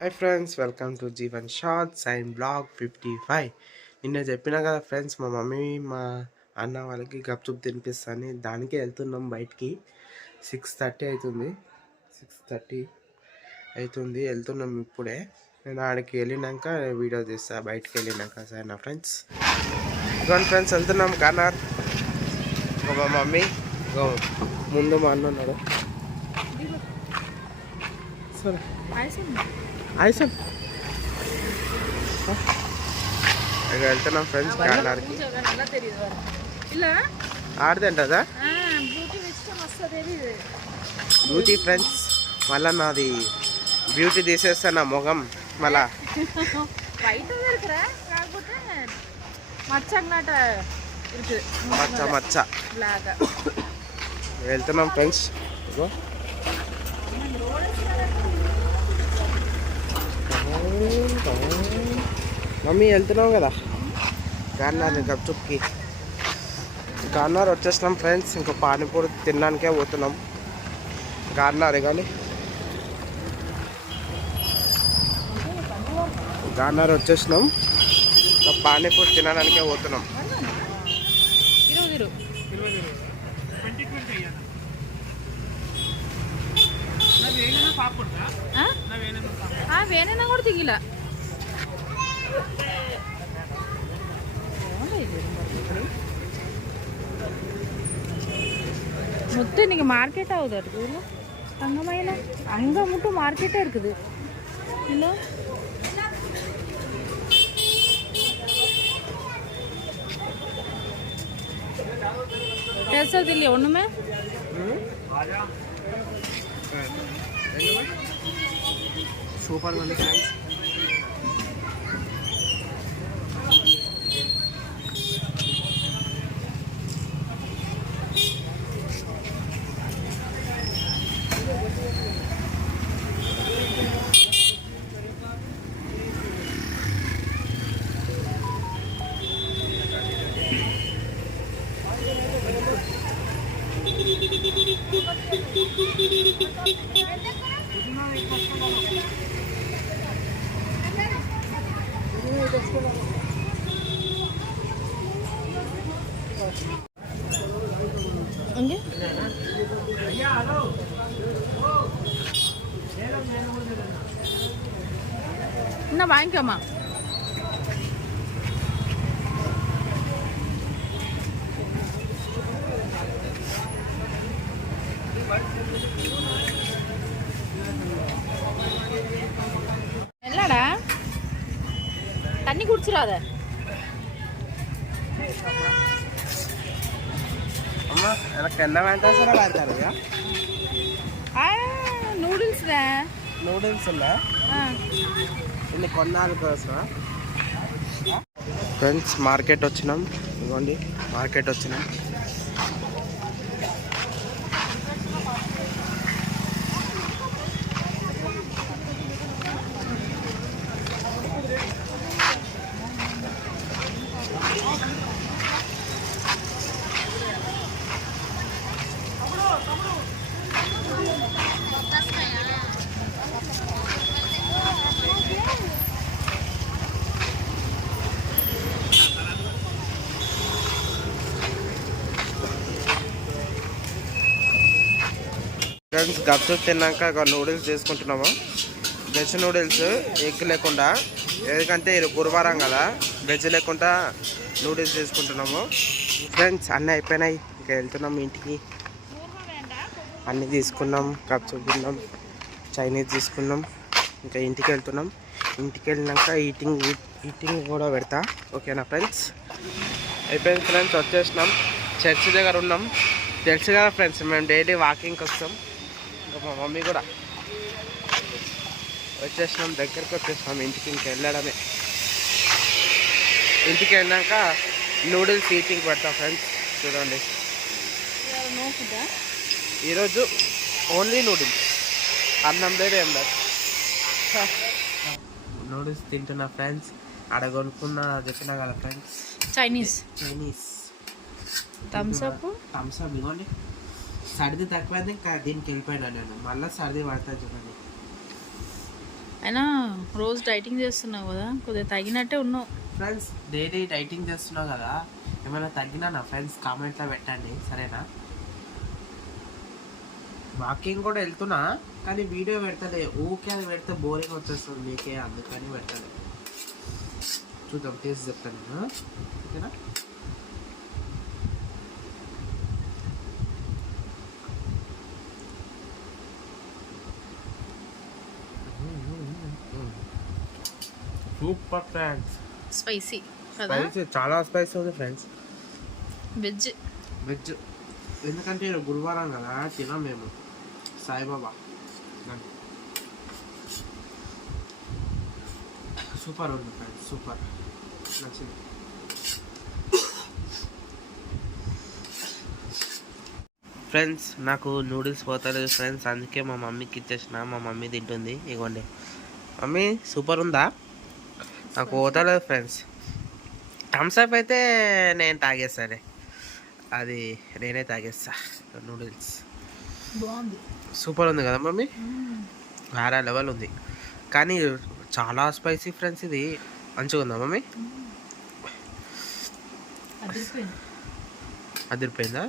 Hi friends, welcome to Jeevan shorts and blog 55. నిన్న చెప్పినా కదా ఫ్రెండ్స్, మా మమ్మీ మా అన్న వాళ్ళకి గప్చుప్ తినిపిస్తాను. దానికే వెళ్తున్నాం బయటికి. 6:30 అవుతుంది. 6:30 అవుతుంది, వెళ్తున్నాం ఇప్పుడే. నేను ఆడికి వెళ్ళినాక వీడియో తీస్తా, బయటికి వెళ్ళినాక. సరేనా ఫ్రెండ్స్? ఇదిగోండి ఫ్రెండ్స్, వెళ్తున్నాం కార్నర్. మా మమ్మీ ముందు మా అన్న ఉన్నాడు. సరే ఐసన్ వెళ్తున్నాం ఫ్రెండ్స్ కార్నర్కి. ఆడదంటదా బ్యూటీ ఫ్రెండ్స్? మళ్ళా నాది బ్యూటీ తీసేస్తా, నా మొగం మళ్ళా మచ్చ మచ్చ. వెళ్తున్నాం ఫ్రెండ్స్. మమ్మీ వెళ్తున్నాం కదా కార్నర్ గప్చుప్కి. కార్నర్ వచ్చేసినాం ఫ్రెండ్స్. ఇంకో పానీపూరి తినడానికే పోతున్నాం కార్నర్. కానీ కార్నర్ వచ్చేసినాం, ఇంకా పానీపూరి తినడానికే పోతున్నాం. వేణైనా కూడా దిగిల முத்து இன்னைக்கு மார்க்கெட் ஆகுது இருக்குது தங்கமயில அங்கே மட்டும் மார்க்கெட்டே இருக்குது இல்லை பேசுறது இல்லையா ஒன்றுமே? సూపర్గా ఉంది ఫ్రెండ్స్. என்ன வாங்கிக்கோமா? என்னடா தண்ணி குடிச்சிடாத. అమ్మా எனக்கு என்ன வேண்டாம் சார் வாங்கிட்டாருங்க. నూడిల్స్ నూడిల్స్ ఉందా? ఇన్ని కొన్నాళ్ళ కోసమా ఫ్రెండ్స్? మార్కెట్ వచ్చినాం, ఇదిగోండి మార్కెట్ వచ్చినాం. ఫ్రెండ్స్, గప్చుప్ తిన్నాక నూడిల్స్ చేసుకుంటున్నాము. వెజ్ నూడిల్స్, ఎగ్ లేకుండా. ఎందుకంటే ఇది గురువారం కదా, వెజ్ లేకుండా నూడిల్స్ చేసుకుంటున్నాము. ఫ్రెండ్స్ అన్నీ అయిపోయినాయి, ఇంకా వెళ్తున్నాం ఇంటికి. అన్నీ తీసుకున్నాం, గప్చుప్ తిన్నాం, చైనీస్ తీసుకున్నాం, ఇంకా ఇంటికి వెళ్తున్నాం. ఇంటికి వెళ్ళినాక ఈటింగ్ కూడా పెడతా. ఓకేనా ఫ్రెండ్స్? అయిపోయింది ఫ్రెండ్స్, వచ్చేసినాం. చర్చ్ దగ్గర ఉన్నాం. తెలుసు కదా ఫ్రెండ్స్, మేము డైలీ వాకింగ్కి వస్తాం. మా మమ్మీ కూడా వచ్చేసినాం, దగ్గరికి వచ్చేసినాం ఇంటికి. ఇంక వెళ్ళడమే. ఇంటికి వెళ్ళాక నూడిల్స్ ఈటింగ్ పెడతాం ఫ్రెండ్స్. చూడండి, ఈరోజు ఓన్లీ నూడిల్స్, అన్నం లేదు, ఏం లేదు. నూడిల్స్ తింటున్నా ఫ్రెండ్స్. ఆడ కొనుక్కున్నా చెప్పినా కదా ఫ్రెండ్స్, చైనీస్ థమ్స్ అప్ ఇవ్వండి. సర్ది తక్కువైంది, ఇంకా దీనికి వెళ్ళిపోయినా నేను. మళ్ళీ సర్ది పడతా చూడండి. అయినా రోజు డైటింగ్ చేస్తున్నావు కదా, కొద్దిగా తగినట్టే ఉన్నావు. ఫ్రెండ్స్ డైలీ డైటింగ్ చేస్తున్నావు కదా, ఏమైనా తగ్గినా నా ఫ్రెండ్స్ కామెంట్లో పెట్టండి సరేనా. వాకింగ్ కూడా వెళ్తున్నా కానీ వీడియో పెడతలే, ఊకే అది పెడితే బోరింగ్ వచ్చేస్తుంది మీకే, అందుకని పెట్టలే. చూద్దాం టేస్ట్ చెప్తాను నేను, ఓకేనా. సూపర్ ఫ్రెండ్స్, స్పైసీ కదా, స్పైసీ చాలా స్పైసీ ఉంది ఫ్రెండ్స్. వెజ్ వెజ్ ఎందుకంటే ఈరోజు గురువారం కదా, తినాం మేము సాయిబాబా. సూపర్ ఉంది ఫ్రెండ్స్, సూపర్ నచ్చింది. ఫ్రెండ్స్ నాకు నూడిల్స్ పోతలేదు ఫ్రెండ్స్, అందుకే మా మమ్మీకి ఇచ్చేసిన, మా మమ్మీ తింటుంది. ఇగోండి మమ్మీ, సూపర్ ఉందా? నాకు పోతలేదు ఫ్రెండ్స్. థమ్స్అప్ అయితే నేను తాగేస్తానే, అది నేనే తాగేస్తా. నూడిల్స్ బాగుంది, సూపర్ ఉంది కదా మమ్మీ, వేరే లెవెల్ ఉంది. కానీ చాలా స్పైసీ ఫ్రెండ్స్, ఇది మంచిగా ఉందా మమ్మీ? అదిరిపోయిందా?